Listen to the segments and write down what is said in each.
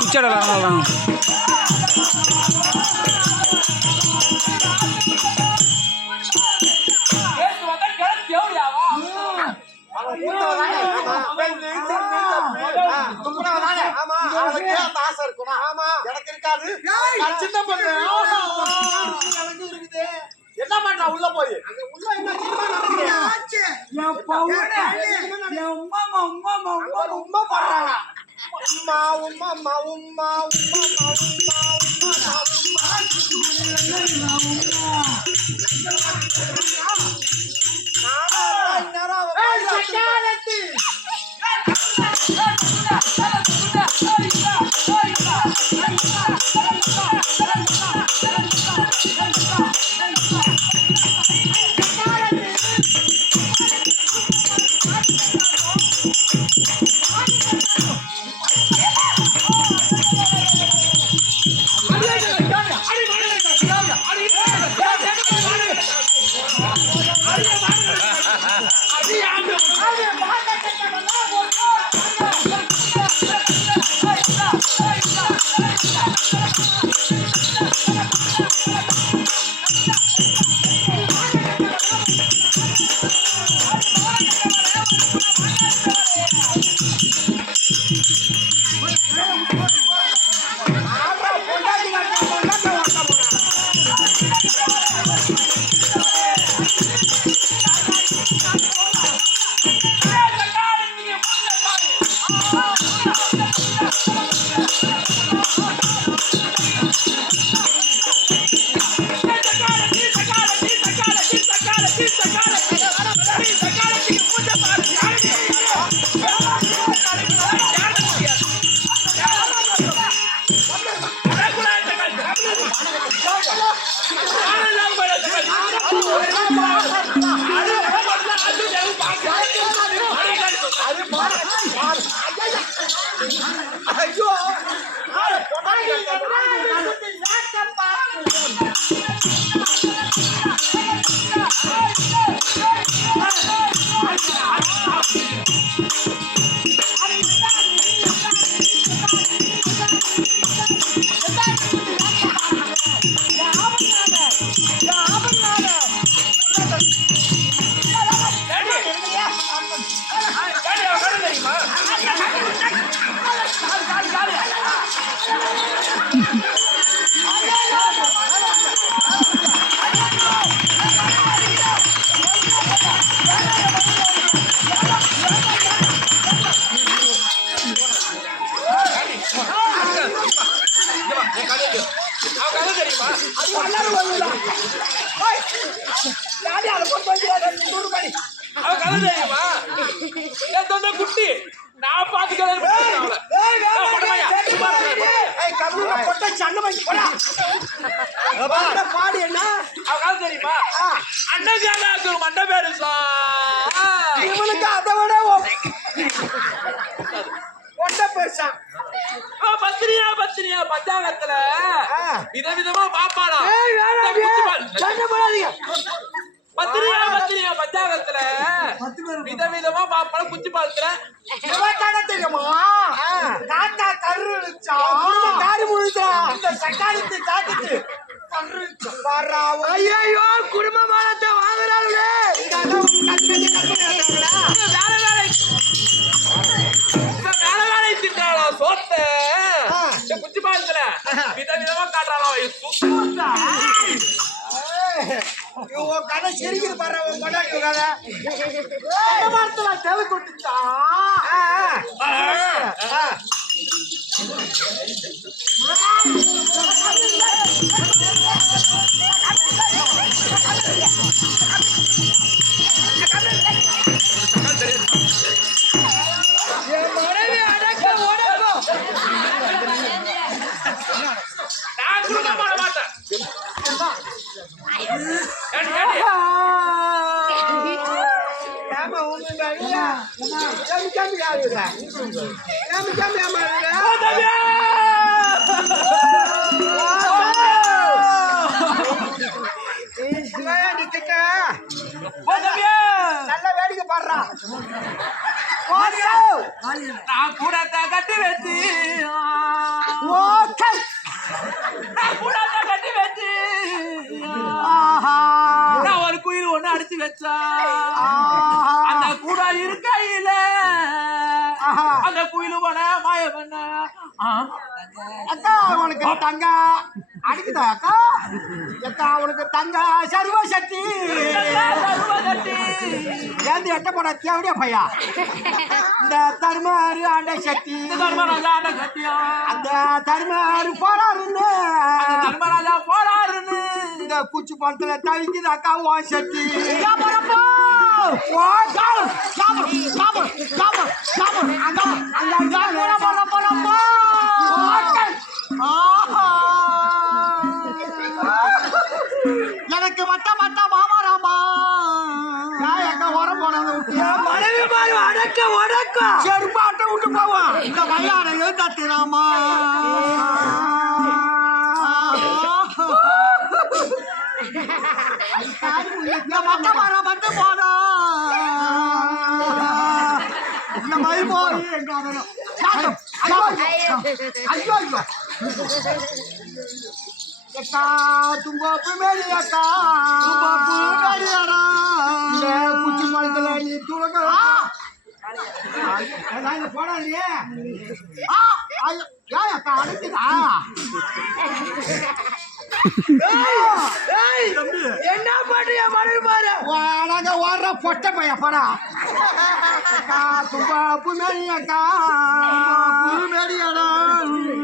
குச்சடலாம் என்ன பண்றா உள்ள போய் உள்ள என்ன உம்மா பண்றாங்க உம்மா உம்மா உம்மா உம்மா உம்மா குட்டி நான் பாத்துக்கிறேன் பாடு என்ன அவன் தெரியுமா அண்ணன் மண்ட பேரு இவனுக்கு அதை விட கொண்ட பேசா பத்திரியா பத்திரியா பஞ்சாங்கத்துல விதவிதமா பாப்பாடா பத்திரியா பத்திரியா பஞ்சாங்கத்துல விதவிதமா பாப்பாட குச்சி பாலத்துல தெரியுமா தாத்தா கருச்சா காரி முழுச்சா இந்த சக்காலத்து சாட்டிட்டு ஐயோ குடும்பமானத்தை வாங்குறாங்களே வேலை வேலை திட்டாளா சோத்த குச்சி பாலத்துல விதவிதமா காட்டுறாளா கதை சிரிக்கிற பாரு கதை தெவு கொட்டுச்சா என் மனைவி அடக்க உடக்கும் நான் கொடுக்க போட மாட்டேன். நல்ல வேடிக்கை பாடுறான். நான் கூடத்தை கட்டி வச்சு கூடத்தை கட்டி வச்சு நான் ஒரு குயில் ஒண்ணு அடிச்சு வச்சா அந்த கூட இருக்கையில அந்த குயில் போன மாய பண்ண அக்கா உனக்கு தங்க அடிக்குதா அக்கா? அக்கா உனக்கு தங்க சர்வ சக்தி ஏந்து எட்ட போட தேவடியா பையா? இந்த தருமாறு ஆண்ட சக்தி அந்த தருமாறு போறாருன்னு தர்மராஜா போறாருன்னு இந்த குச்சி பழத்துல தவிக்குது அக்கா ஓ சக்தி. எனக்கு மட்ட மட்ட மாமாராமா அக்கா உரம் போனதை விட்டு மனைவி மாதிரி அடக்க உடக்கும் செருப்பு அட்டை விட்டு போவான். இந்த மயிலாட எழுத்தாத்திராமா இந்த மட்ட மரம் மட்டும் போனா இந்த மயில் போய் எங்க வரணும். ஐயோ ஐயோ அக்கா தும்பாப்பு மேடி அக்கா தும்பாப்பு மேடியாடா இந்த குச்சி மரத்துல நீ தூளக்கலாம் போடா இல்லையே. ஏன் அக்கா அடைக்குதா? என்ன பண்றிய மனைவி மாதிரி நாங்க ஓடுற பொட்ட பையன் படா தும்பாப்பு மேடி அக்கா மேடியாடா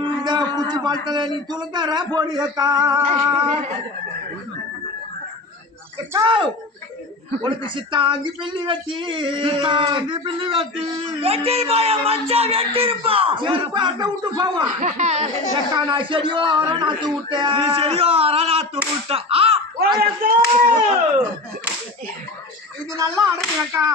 இந்த குச்சி மரத்துல நீ துளுக்கற போடி அக்கா. அக்கா உனக்கு சித்தாங்கி பில்லி வெட்டி வெட்டி போய மச்சான் வெட்டி இருப்பான் செருப்பு அட்டை விட்டு போவான். அக்கா நான் செடியோர நாத்து விட்டேன் செடியோர நாத்து விட்டேன். இது நல்லா அடக்கு அக்கா.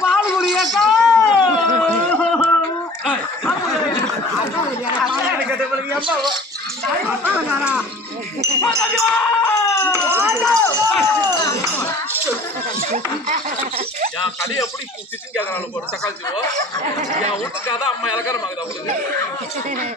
பால் குடியக்கா என் கடையை எப்படி சிட்டின்னு கேட்கறாலும் போற சக்காச்சிவோ என் வீட்டுக்காக தான் அம்மா இலக்காரமாகுது அவங்களுக்கு